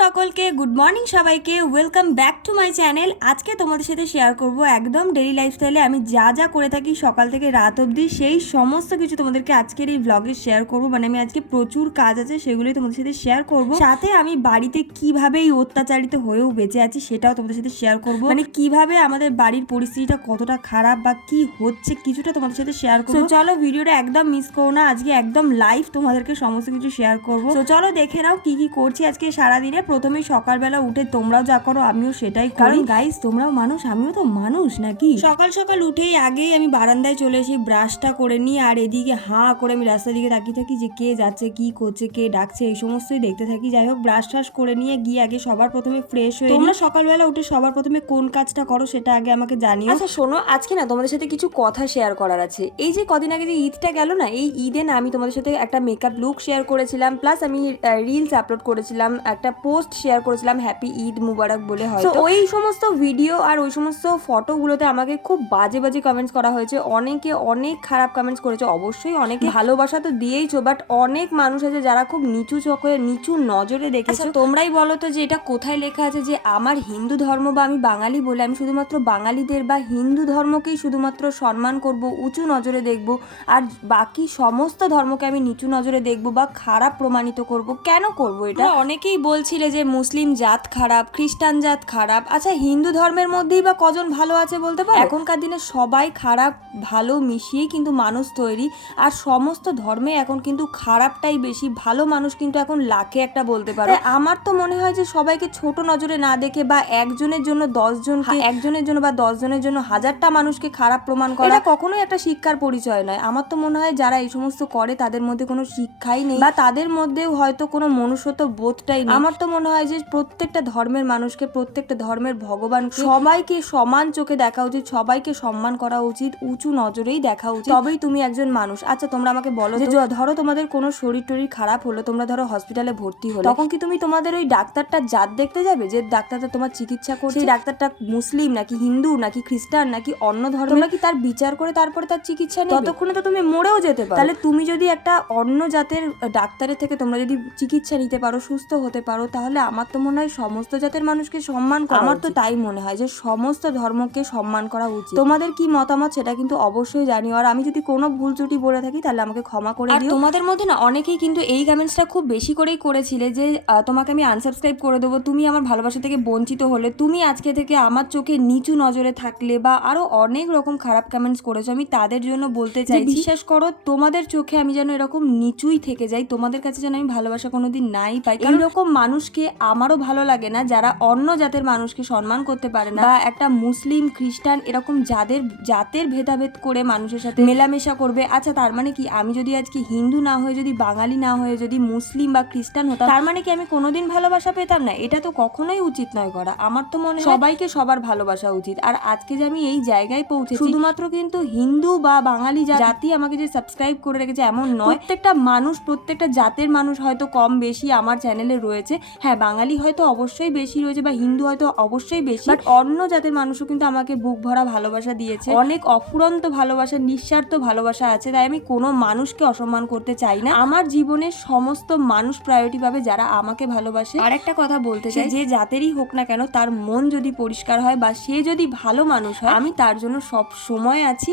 সকলকে good morning সবাইকে welcome back to my channel আজকে তোমাদের সাথে শেয়ার করব একদম ডেলি লাইফস্টাইলে আমি যা যা করে থাকি সকাল থেকে রাত অবধি, সেই সমস্ত কিছু তোমাদেরকে আজকের এই ব্লগে শেয়ার করব। মানে আমি আজকে প্রচুর কাজ আছে, সেগুলোই তোমাদের সাথে শেয়ার করব। সাথে আমি বাড়িতে কীভাবে এই অত্যাচারিত হয়েও বেঁচে আছি সেটাও তোমাদের সাথে শেয়ার করব। মানে কীভাবে আমাদের বাড়ির পরিস্থিতিটা কতটা খারাপ বা কি হচ্ছে কিছুটা তোমাদের সাথে শেয়ার করব। চলো ভিডিওটা একদম মিস করো না, আজকে একদম লাইভ তোমাদেরকে সমস্ত কিছু শেয়ার করব। তো চলো দেখে নাও কি কি করছি আজকে সারাদিনে। প্রথমেই সকালবেলা উঠে তোমরাও যা করো আমিও সেটাই কারণ গাইস তোমরাও মানুষ আমিও তো মানুষ নাকি? সকাল সকাল উঠেই আগেই আমি বারান্দায় চলে এসে ব্রাশটা করে নিই আর এদিকে হাঁ করে আমি রাস্তার দিকে তাকিয়ে থাকি যে কে যাচ্ছে কি করছে কে ডাকছে এই সমস্তই দেখতে থাকি। যাই হোক ব্রাশ টাশ করে নিয়ে গিয়ে আগে সবার প্রথমে ফ্রেশ হয়ে তোমরা সকালবেলা উঠে সবার প্রথমে কোন কাজটা করো সেটা আগে আমাকে জানিও। আচ্ছা শোনো আজকে না তোমাদের সাথে কিছু কথা শেয়ার করার আছে। এই যে কদিন আগে যে ঈদটা গেল না এই ঈদে না আমি তোমাদের সাথে একটা মেকআপ লুক শেয়ার করেছিলাম প্লাস আমি রিলস আপলোড করেছিলাম একটা পোস্ট শেয়ার করেছিলাম হ্যাপি ঈদ মুবারক বলে হয় ওই সমস্ত ভিডিও আর ওই সমস্ত ফটোগুলোতে আমাকে খুব বাজে বাজে কমেন্টস করা হয়েছে। অনেকে অনেক খারাপ কমেন্টস করেছে অবশ্যই অনেকে ভালোবাসা তো দিয়েইছো বাট অনেক মানুষ আছে যারা খুব নিচু চোখে নিচু নজরে দেখেছ। তোমরাই বলো তো যে এটা কোথায় লেখা আছে যে আমার হিন্দু ধর্ম বা আমি বাঙালি বলে আমি শুধুমাত্র বাঙালিদের বা হিন্দু ধর্মকেই শুধুমাত্র সম্মান করব উঁচু নজরে দেখব আর বাকি সমস্ত ধর্মকে আমি নিচু নজরে দেখব বা খারাপ প্রমাণিত করব। কেন করব এটা? অনেকেই বলছিলে যে মুসলিম জাত খারাপ খ্রিস্টান জাত খারাপ। আচ্ছা হিন্দু ধর্মের মধ্যেই বা কজন ভালো আছে বলতে পারো? এখনকার দিনে সবাই খারাপ ভালো মিশিয়েই কিন্তু মানুষ তৈরি। আর সমস্ত ধর্মে এখন কিন্তু খারাপটাই বেশি। ভালো মানুষ কিন্তু এখন লাখে একটা বলতে পারো। তাই আমার তো মনে হয় যে সবাইকে ছোট নজরে না দেখে বা একজনের জন্য দশজনকে একজনের জন্য বা দশজনের জন্য হাজারটা মানুষকে খারাপ প্রমাণ করা কখনোই একটা শিক্ষার পরিচয় নয়। আমার তো মনে হয় যারা এই সমস্ত করে তাদের মধ্যে কোনো শিক্ষাই নেই। বা তাদের মধ্যেও হয়তো কোনো মনুষ্যত্ব বোধটাই নেই। আমার তো মনে হয় যে প্রত্যেকটা ধর্মের মানুষকে প্রত্যেকটা ধর্মের ভগবান সবাইকে সমান চোখে দেখা উচিত সবাইকে সম্মান করা উচিত উঁচু নজরেই দেখা উচিত। তবেই তুমি একজন মানুষ। আচ্ছা তোমরা আমাকে বলো যে ধরো তোমাদের কোনো শরীর টরীর খারাপ হলো তোমরা ধরো হসপিটালে ভর্তি হলো তখন কি তুমি তোমাদের ওই ডাক্তারটা জাত দেখতে যাবে? যে ডাক্তারটা তোমার চিকিৎসা করছে? ডাক্তারটা মুসলিম নাকি হিন্দু নাকি খ্রিস্টান নাকি অন্য ধর্ম নাকি তার বিচার করে তারপরে তার চিকিৎসা নেবে? ততক্ষণে তো তুমি মরেও যেতে পারো। তাহলে তুমি যদি একটা অন্য জাতের ডাক্তারের থেকে তোমরা যদি চিকিৎসা নিতে পারো সুস্থ হতে পারো তাহলে আমার তো মনে হয় সমস্ত জাতের মানুষকে সম্মান করা আমার তো তাই মনে হয় যে সমস্ত ধর্মকে সম্মান করা উচিত। তোমাদের কি মতামত সেটা কিন্তু অবশ্যই জানিও। আর আমি যদি কোনো ভুল ত্রুটি বলে থাকি তাহলে আমাকে ক্ষমা করে দিও। তোমাদের মধ্যে না অনেকেই কিন্তু এই কমেন্টসটা খুব বেশি করেই করেছিলে যে তোমাকে আমি আনসাবস্ক্রাইব করে দেবো। তুমি আমার ভালোবাসা থেকে বঞ্চিত হলে তুমি আজকে থেকে আমার চোখে নিচু নজরে থাকলে বা আরও অনেক রকম খারাপ কমেন্টস করেছ আমি তাদের জন্য বলতে চাই বিশ্বাস করো তোমাদের চোখে আমি যেন এরকম নিচুই থেকে যাই তোমাদের কাছে যেন আমি ভালোবাসা কোনোদিন নাই পাই। এরকম এরকম মানুষকে আমারও ভালো লাগে না, যারা অন্য জাতের মানুষকে সম্মান করতে পারে না। বা একটা মুসলিম, খ্রিস্টান এরকম যাদের, জাতের ভেদাভেদ করে মানুষের সাথে মেলামেশা করবে আচ্ছা তার মানে কি আমি যদি আজকে হিন্দু না হয়ে, যদি বাঙালি না হয়ে, যদি মুসলিম বা খ্রিস্টান হতাম, তার মানে কি আমি কোনোদিন ভালোবাসা পেতাম না? এটা তো কখনোই উচিত নয় করা। আমার তো মনে হয় সবাইকে সবার ভালোবাসা উচিত। আর আজকে যে আমি এই জায়গায় পৌঁছে শুধুমাত্র কিন্তু হিন্দু বা বাঙালি জাতি আমাকে যে সাবস্ক্রাইব করে রেখেছে এমন নয়। প্রত্যেকটা মানুষ, প্রত্যেকটা জাতের মানুষ হয়তো কম বেশি আমার চ্যানেলে রয়েছে। হ্যাঁ বাঙালি হয়তো অবশ্যই বেশি রয়েছে বা হিন্দু হয়তো অবশ্যই বেশি। বাট অন্য জাতের মানুষও কিন্তু আমাকে বুক ভরা ভালোবাসা দিয়েছে। অনেক অফুরন্ত ভালোবাসা নিঃস্বার্থ ভালোবাসা আছে তাই আমি কোনো মানুষকে অসম্মান করতে চাই না। আমার জীবনের সমস্ত মানুষ প্রায়োরিটি পাবে যারা আমাকে ভালোবাসে। আর একটা কথা বলতে চাই। যে জাতেরই হোক না কেন তার মন যদি পরিষ্কার হয় বা সে যদি ভালো মানুষ হয় আমি তার জন্য সব সময় আছি।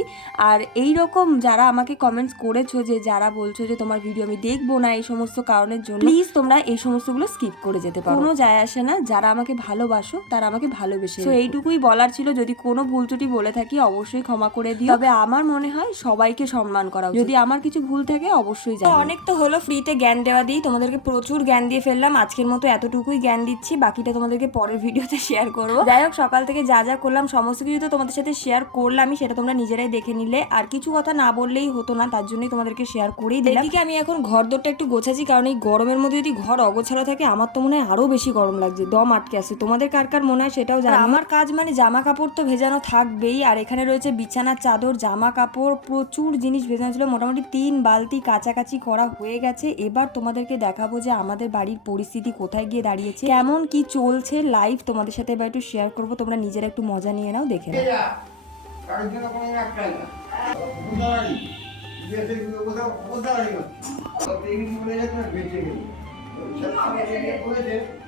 আর এই রকম যারা আমাকে কমেন্টস করেছ যে যারা বলছো যে তোমার ভিডিও আমি দেখব না এই সমস্ত কারণের জন্য প্লিজ তোমরা এই সমস্তগুলো স্কিপ করে। যেতে পারো। কোনো যায় আসে না যারা আমাকে ভালোবাসো তারা আমাকে ভালোবেসে তো এইটুকুই বলার ছিল যদি কোনো ভুল ত্রুটি বলে থাকি অবশ্যই ক্ষমা করে দিও। তবে আমার মনে হয় সবাইকে সম্মান করা উচিত। যদি আমার কিছু ভুল থাকে অবশ্যই জানাও। অনেক তো হলো ফ্রিতে জ্ঞান দেওয়া দিই তোমাদেরকে প্রচুর জ্ঞান দিয়ে ফেললাম। আজকের মতো এতটুকুই জ্ঞান দিচ্ছি বাকিটা তোমাদেরকে পরের ভিডিওতে শেয়ার করব। যাই হোক সকাল থেকে যা যা করলাম সমস্ত কিছু তো তোমাদের সাথে শেয়ার করলামই সেটা তোমরা নিজেরাই দেখে নিলে। আর কিছু কথা না বললেই হতো না তার জন্যই তোমাদেরকে শেয়ার করেই দিলাম। এদিকে আমি এখন ঘর দরটা একটু গোছাচ্ছি কারণ এই গরমের মধ্যে যদি ঘর অগোছালো থাকে আমার তো মনে হয় আরও বেশি গরম লাগছে দম আটকে আছে। তোমাদের কার কার মনে হয় সেটাও জানি আমার কাজ মানে জামা কাপড় তো ভেজানো থাকবেই আর এখানে রয়েছে বিছানার চাদর জামা কাপড় প্রচুর জিনিস ভেজানো ছিল। মোটামুটি তিন বালতি কাছাকাছি করা হয়ে গেছে। এবার তোমাদেরকে দেখাবো যে আমাদের বাড়ির পরিস্থিতি কোথায় গিয়ে দাঁড়িয়েছে। কেমন কি চলছে লাইভ তোমাদের সাথে এবার একটু শেয়ার করব। তোমরা নিজেরা একটু মজা নিয়ে নাও দেখে নাও। কারোর জন্য কোনো একটাই না বোঝাবাড়ি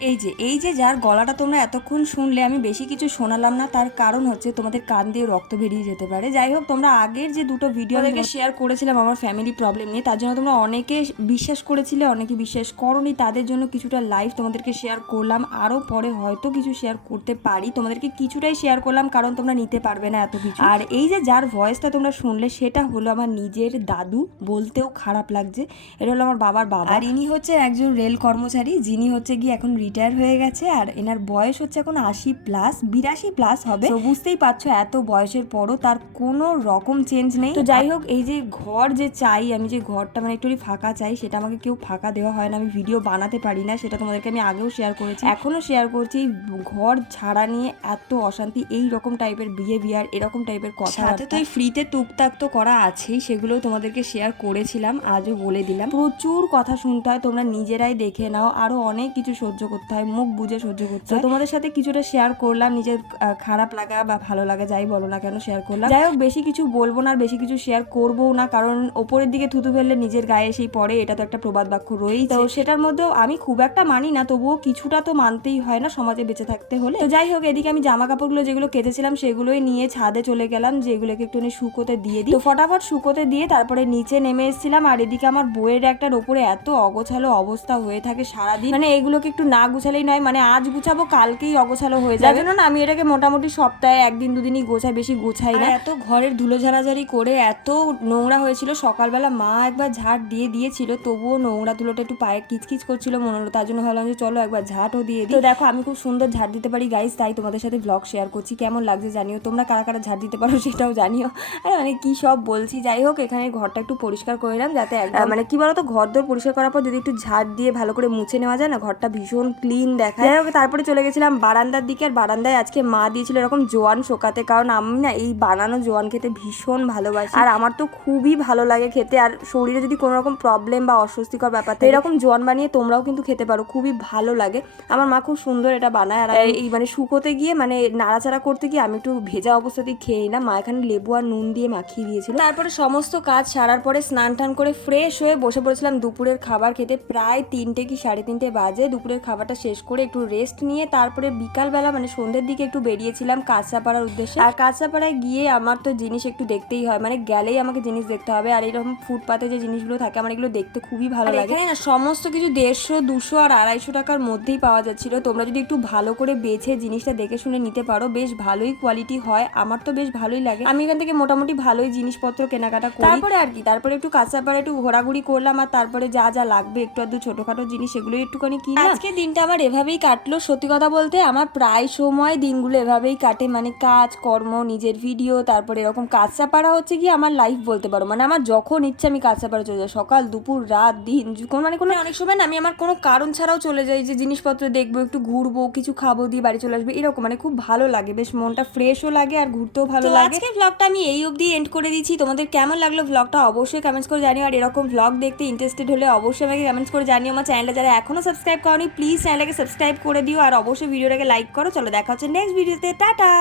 এই যে এই যে যার গলাটা তোমরা এতক্ষণ শুনলে আমি বেশি কিছু শোনালাম না তার কারণ হচ্ছে তোমাদের কান দিয়ে রক্ত বেরিয়ে যেতে পারে। যাই হোক তোমরা আগের যে দুটো ভিডিও থেকে শেয়ার করেছিলাম আমার ফ্যামিলি প্রবলেম নিয়ে। তার জন্য তোমরা অনেকে বিশ্বাস করেছিলে অনেকে বিশ্বাস করনি। তাদের জন্য কিছুটা লাইভ তোমাদেরকে শেয়ার করলাম। আরও পরে হয়তো কিছু শেয়ার করতে পারি। তোমাদেরকে কিছুটাই শেয়ার করলাম কারণ তোমরা নিতে পারবে না এত কিছু। আর এই যে যার ভয়েসটা তোমরা শুনলে সেটা হলো আমার নিজের দাদু। বলতেও খারাপ লাগছে। এটা হলো আমার বাবার বাবা। আর ইনি হচ্ছে একজন রেল কর্মচারী যিনি হচ্ছে গিয়ে এখন রিটায়ার হয়ে গেছে আর এনার বয়স হচ্ছে এখন আশি প্লাস বিরাশি প্লাস হবে। তো বুঝতেই পারছ এত বয়সের পরও তার কোনো রকম চেঞ্জ নেই। তো যাই হোক এই যে ঘর যে চাই আমি যে ঘরটা মানে একটু ফাঁকা চাই সেটা আমাকে কেউ ফাঁকা দেওয়া হয় না আমি ভিডিও বানাতে পারি না সেটা তোমাদেরকে আমি আগেও শেয়ার করেছি। এখনও শেয়ার করছি ঘর ছাড়া নিয়ে এত অশান্তি এই রকম টাইপের বিহেভিয়ার এরকম টাইপের কথা সাথে তো এই ফ্রিতে টুকটাক তো করা আছেই সেগুলো তোমাদেরকে শেয়ার করেছিলাম আজও বলে দিলাম। প্রচুর কথা শুনতে হয় তোমরা নিজেরাই দেখে নাও আরও অনেক কিছু সহ্য করতে হয় মুখ বুঝে সহ্য করতে হয়। তোমাদের সাথে কিছুটা শেয়ার করলাম নিজের খারাপ লাগা বা ভালো লাগা যাই বলো না কেন শেয়ার করলাম। যাই হোক বেশি কিছু বলব না আর বেশি কিছু শেয়ার করব না কারণ ওপরের দিকে থুতু ফেললে নিজের গায়ে সেই পড়ে এটা তো একটা প্রবাদ বাক্য রয়েই তো সেটার মধ্যেও আমি খুব একটা মানি না তবুও কিছুটা তো মানতেই হয় না সমাজে বেঁচে থাকতে হলে। তো যাই হোক এদিকে আমি জামা কাপড়গুলো যেগুলো কেটেছিলাম সেগুলোই নিয়ে ছাদে চলে গেলাম যেগুলোকে একটুখানি শুকোতে দিয়ে দিই। তো ফটাফট শুকোতে দিয়ে তারপরে নিচে নেমে এসেছিলাম আর এদিকে আমার বইয়ের একটার ওপরে এত অগোছালো অবস্থা হয়ে থাকে সারাদিন। মানে এগুলোকে একটু না গুছালেই নয় মানে আজ গুছাবো কালকেই অগোছালো হয়ে যাবে। না আমি এটাকে মোটামুটি সপ্তাহে একদিন দুদিনই গোছাই বেশি গোছাই না। এত ঘরের ধুলো ঝাড়াঝাড়ি করে এত নোংরা হয়েছিল সকালবেলা মা একবার ঝাড় দিয়ে দিয়েছিল তবুও নোংরা ধুলোটা একটু পায়ে কিচকিচ করছিল মনে হলো তার জন্য ভাবলাম যে চলো একবার ঝাঁটও দিয়ে দিই। তো দেখো আমি খুব সুন্দর ঝাড় দিতে পারি গাইস তাই তোমাদের সাথে ব্লগ শেয়ার করছি। কেমন লাগছে জানিও তোমরা কারা কারা ঝাড় দিতে পারো সেটাও জানিও। আর মানে কি সব বলছি যাই হোক এখানে ঘরটা একটু পরিষ্কার করে নিলাম যাতে একদম মানে কি বলতো ঘর দর পরিষ্কার করার পর যদি একটু ঝাড় দিয়ে ভালো করে মুছে নেওয়া যায় না, ঘরটা ভীষণ ক্লিন দেখায় যাই হোক, তারপরে চলে গেছিলাম বারান্দার দিকে, আর বারান্দায় আজকে মা দিয়েছিল এরকম জোয়ান শোকাতে, কারণ আমি না এই বানানো জোয়ান খেতে ভীষণ ভালোবাসি। আর আমার তো খুবই ভালো লাগে খেতে, আর শরীরে যদি কোনো রকম প্রবলেম বা অস্বস্তিকর ব্যাপার এরকম জোয়ান বানিয়ে তোমরাও কিন্তু খেতে পারো, খুবই ভালো লাগে। আমার মা খুব সুন্দর এটা বানায়, আর এই মানে শুকোতে গিয়ে মানে নাড়াচাড়া করতে গিয়ে আমি একটু ভেজা অবস্থাতেই খেয়ে না মা এখানে লেবু আর নুন দিয়ে মাখিয়ে দিয়েছিল। তারপরে সমস্ত কাজ সারার পরে স্নান টান করে ফ্রেশ হয়ে বসে পড়েছিলাম দুপুরের খাবার খেতে প্রায় তিনটে কি সাড়ে তিনটে বাজে। দুপুরের খাবারটা শেষ করে একটু রেস্ট নিয়ে তারপরে বিকালবেলা মানে সন্ধ্যের দিকে একটু বেরিয়েছিলাম কাঁচাপাড়ার উদ্দেশ্যে। আর কাঁচাপাড়ায় গিয়ে আমার তো জিনিস একটু দেখতেই হয়। মানে গেলেই আমাকে জিনিস দেখতে হবে। আর এরকম ফুটপাতে যে জিনিসগুলো থাকে আমার এগুলো দেখতে খুবই ভালো লাগে। এখানে না সমস্ত কিছু দেড়শো দুশো আর আড়াইশো টাকার মধ্যেই পাওয়া যাচ্ছিল। তোমরা যদি একটু ভালো করে বেছে জিনিসটা দেখে শুনে নিতে পারো বেশ ভালোই কোয়ালিটি হয়। আমার তো বেশ ভালোই লাগে। আমি এখান থেকে মোটামুটি ভালোই জিনিসপত্র কেনাকাটা করি। তারপরে আর কি তারপরে একটু কাঁচাপাড়া একটু ঘোরাঘুরি করলাম আর তারপরে যা যা লাগবে একটু আধটু ছোটোখাটো জিনিস সেগুলো একটুখানি কিনলাম। আজকে দিনটা আমার এভাবেই কাটলো। সত্যি কথা বলতে আমার প্রায় সময় দিনগুলো এভাবেই কাটে। মানে কাজ কর্ম নিজের ভিডিও তারপরে এরকম কাঁচাপাড়া হচ্ছে কি আমার লাইফ বলতে পারো। মানে আমার যখন ইচ্ছে আমি কাঁচাপাড়া চলে যাই। সকাল দুপুর রাত দিন কোনো মানে কোনো অনেক সময় না আমি আমার কোনো কারণ ছাড়াও চলে যাই যে জিনিসপত্র দেখব একটু ঘুরবো কিছু খাব দিয়ে বাড়ি চলে আসবে এরকম। মানে খুব ভালো লাগে। বেশ মনটা ফ্রেশও লাগে আর ঘুরতেও ভালো লাগে। আজকে ব্লগটা আমি এই অবধি এন্ড করে দিচ্ছি। তোমাদের কেমন লাগল ব্লগটা অবশ্যই কমেন্টস করে জানিও। আর এরকম ব্লগ দেখতে ইন্টারেস্টেড হলে অবশ্যই আমাকে কমেন্টস করে জানিও। আমার চ্যানেলে যারা এখনও সাবস্ক্রাইব করনি প্লিজ চ্যানেলটাকে সাবস্ক্রাইব করে দিও। আর অবশ্যই ভিডিওটাকে লাইক করো। চলো দেখা হচ্ছে নেক্সট ভিডিওতে টাটা!